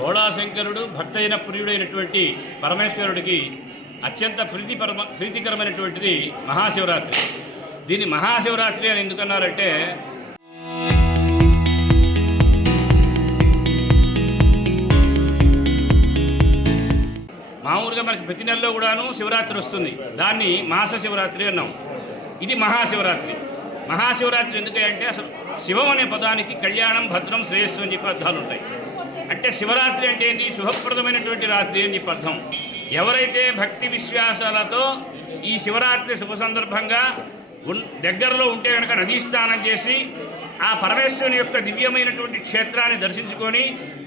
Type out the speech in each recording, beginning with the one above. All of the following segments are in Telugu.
భోళాశంకరుడు భక్తైన ప్రియుడైనటువంటి పరమేశ్వరుడికి అత్యంత ప్రీతికరమైనటువంటిది మహాశివరాత్రి. దీన్ని మహాశివరాత్రి అని ఎందుకన్నారంటే మామూలుగా మనకి ప్రతి నెలలో కూడాను శివరాత్రి వస్తుంది, దాన్ని మాస శివరాత్రి అన్నాం. ఇది మహాశివరాత్రి. మహాశివరాత్రి ఎందుకంటే అసలు శివం అనే పదానికి కళ్యాణం, భద్రం, శ్రేయస్సు అని చెప్పి అర్థాలు ఉంటాయి. అంటే శివరాత్రి అంటే ఏంటి? శుభప్రదమైనటువంటి రాత్రి అని చెప్పి అర్థం. ఎవరైతే భక్తి విశ్వాసాలతో ఈ శివరాత్రి శుభ సందర్భంగా దగ్గరలో ఉంటే కనుక నదీ స్నానం చేసి ఆ పరమేశ్వరుని యొక్క దివ్యమైనటువంటి క్షేత్రాన్ని దర్శించుకొని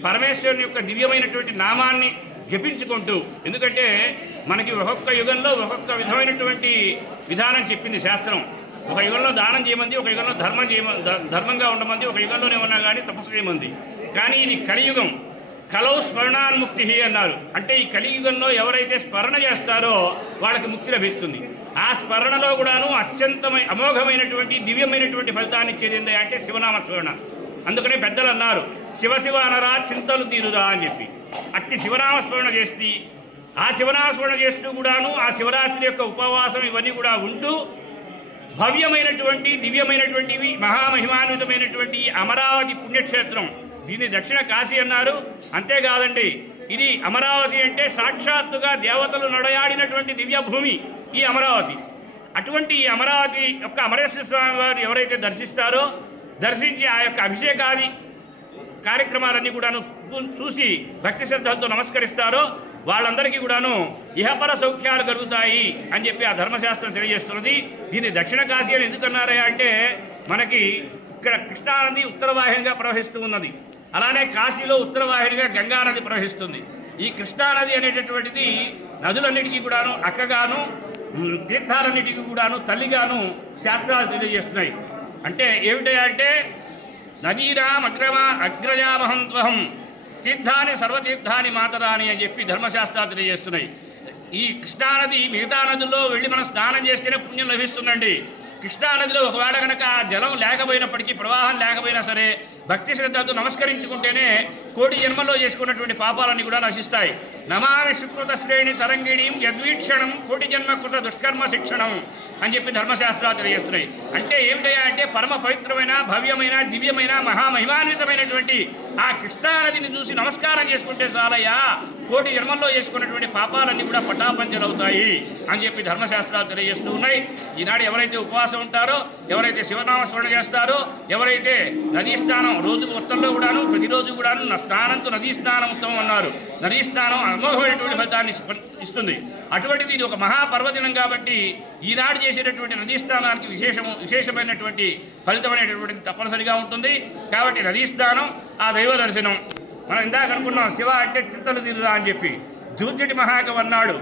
పరమేశ్వరుని యొక్క దివ్యమైనటువంటి నామాన్ని జపించుకుంటూ, ఎందుకంటే మనకి ఒక్కొక్క యుగంలో ఒక్కొక్క విధమైనటువంటి విధానం చెప్పింది శాస్త్రం. ఒక యుగంలో దానం చేయమంది, ఒక యుగంలో ధర్మంగా ఉండమంది, ఒక యుగంలోనే ఉన్నా కానీ తపస్సు చేయమంది. కానీ ఇది కలియుగం. కలౌ స్మరణాన్ముక్తి అన్నారు. అంటే ఈ కలియుగంలో ఎవరైతే స్మరణ చేస్తారో వాళ్ళకి ముక్తి లభిస్తుంది. ఆ స్మరణలో కూడాను అమోఘమైనటువంటి దివ్యమైనటువంటి ఫలితాన్ని ఇచ్చేది అంటే శివనామ స్మరణ. అందుకనే పెద్దలు అన్నారు, శివ శివ అనరా చింతలు తీరురా అని చెప్పి. అట్టి శివనామస్మరణ చేసి ఆ శివనామస్మరణ చేస్తూ కూడాను ఆ శివరాత్రి యొక్క ఉపవాసం ఇవన్నీ కూడా ఉంటూ భవ్యమైనటువంటి దివ్యమైనటువంటివి మహామహిమాన్వితమైనటువంటి అమరావతి పుణ్యక్షేత్రం, దీన్ని దక్షిణ కాశీ అన్నారు. అంతేకాదండి, ఇది అమరావతి అంటే సాక్షాత్తుగా దేవతలు నడయాడినటువంటి దివ్యభూమి ఈ అమరావతి. అటువంటి ఈ అమరావతి యొక్క అమరేశ్వర స్వామి వారు ఎవరైతే దర్శిస్తారో, దర్శించి ఆ యొక్క అభిషేకాది కార్యక్రమాలన్నీ కూడాను చూసి భక్తి శ్రద్ధలతో నమస్కరిస్తారో వాళ్ళందరికీ కూడాను ఇహపర సౌఖ్యాలు కలుగుతాయి అని చెప్పి ఆ ధర్మశాస్త్రం తెలియజేస్తున్నది. దీన్ని దక్షిణ కాశీ అని ఎందుకన్నారా అంటే మనకి ఇక్కడ కృష్ణానది ఉత్తరవాహినిగా ప్రవహిస్తూ ఉన్నది. అలానే కాశీలో ఉత్తరవాహినిగా గంగానది ప్రవహిస్తుంది. ఈ కృష్ణానది అనేటటువంటిది నదులన్నిటికీ కూడాను అక్కగాను, తీర్థాలన్నిటికీ కూడాను తల్లిగాను శాస్త్రాలు తెలియజేస్తున్నాయి. అంటే ఏమిటంటే నదీనాం అగ్రజామహం త్వహం తీర్థాన్ని సర్వతీర్థాన్ని మాతరాని అని చెప్పి ధర్మశాస్త్రాలు తెలియజేస్తున్నాయి. ఈ కృష్ణానది మిగతా నదుల్లో వెళ్ళి మనం స్నానం చేస్తేనే పుణ్యం లభిస్తుందండి. కృష్ణానదిలో ఒకవేళ కనుక జలం లేకపోయినప్పటికీ, ప్రవాహం లేకపోయినా సరే భక్తి శ్రద్ధలతో నమస్కరించుకుంటేనే కోటి జన్మల్లో చేసుకున్నటువంటి పాపాలన్నీ కూడా నశిస్తాయి. నమామి సుకృత శ్రేణి తరంగిణీం యద్వీక్షణం కోటి జన్మకృత దుష్కర్మ శిక్షణం అని చెప్పి ధర్మశాస్త్రాలు తెలియజేస్తున్నాయి. అంటే ఏమిటయ్యా అంటే పరమ పవిత్రమైన, భవ్యమైన, దివ్యమైన, మహామహిమాన్వితమైనటువంటి ఆ కృష్ణానదిని చూసి నమస్కారం చేసుకుంటే చాలయ్యా, కోటి జన్మల్లో చేసుకున్నటువంటి పాపాలన్నీ కూడా పటాపంచలవుతాయి అని చెప్పి ధర్మశాస్త్రాలు తెలియజేస్తూ ఉన్నాయి. ఈనాడు ఎవరైతే ఉపవాసం ఉంటారో, ఎవరైతే శివనామస్మరణ చేస్తారో, ఎవరైతే నదీ స్నానం రోజు మొత్తంలో కూడాను ప్రతిరోజు కూడాను స్నానంతో నదీ స్నానం ఉత్తమం అన్నారు. నదీ స్నానం అమోఘమైనటువంటి ఫలితాన్ని ఇస్తుంది. అటువంటిది ఇది ఒక మహాపర్వదినం కాబట్టి ఈనాడు చేసేటటువంటి నదీ స్నానానికి విశేషమైనటువంటి ఫలితం అనేటటువంటిది తప్పనిసరిగా ఉంటుంది. కాబట్టి నదీ స్నానం, ఆ దైవ దర్శనం. మనం ఇందాక అనుకున్నాం శివ అంటే చింతలు తీరురా అని చెప్పి. దూర్జటి మహాకవి అన్నాడు,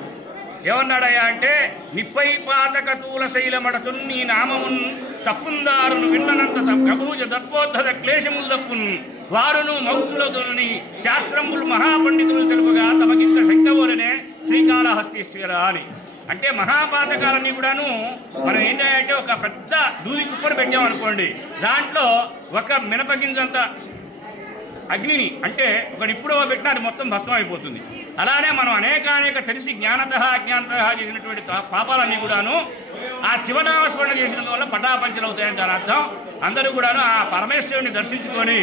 ఏమన్నాడయ్యా అంటే నిప్పై పాతక తూల శైలమడచున్ నీ నామమున్ తప్పుందారును విన్ననంత కబూజ దర్పోద్ధత క్లేశములు దప్పున్ వారును మౌతులతోని శాస్త్రములు మహాపండితులు తెలుపుగా తమకింత శంకవోలనే శ్రీకాళహస్తీశ్వర అని. అంటే మహాపాతకాలన్నీ కూడాను మనం ఏంటంటే ఒక పెద్ద దూది కుప్పను పెట్టామనుకోండి, దాంట్లో ఒక మినపగింజంత అగ్నిని అంటే ఒక నిప్పుడో పెట్టినా అది మొత్తం భస్మం అయిపోతుంది. అలానే మనం అనేక తెలిసి జ్ఞానతః అజ్ఞానతః చేసినటువంటి పాపాలన్నీ కూడాను ఆ శివనామస్మరణ చేసినందువల్ల పటాపంచలవుతాయని దాని అర్థం. అందరూ కూడాను ఆ పరమేశ్వరుని దర్శించుకొని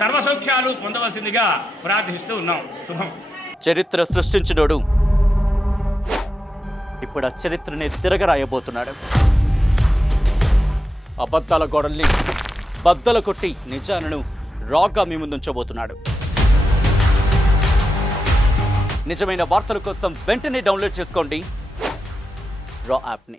సర్వసౌఖ్యాలు పొందవలసిందిగా ప్రార్థిస్తూ ఉన్నాం. శుభం. చరిత్ర సృష్టించినోడు ఇప్పుడు ఆ చరిత్రని తిరగరాయబోతున్నాడు. అబద్ధాల గోడల్ని బద్దలు కొట్టి నిజాలను రాగా మీ ముందుంచబోతున్నాడు. నిజమైన వార్తల కోసం వెంటనే డౌన్లోడ్ చేసుకోండి రా యాప్ని.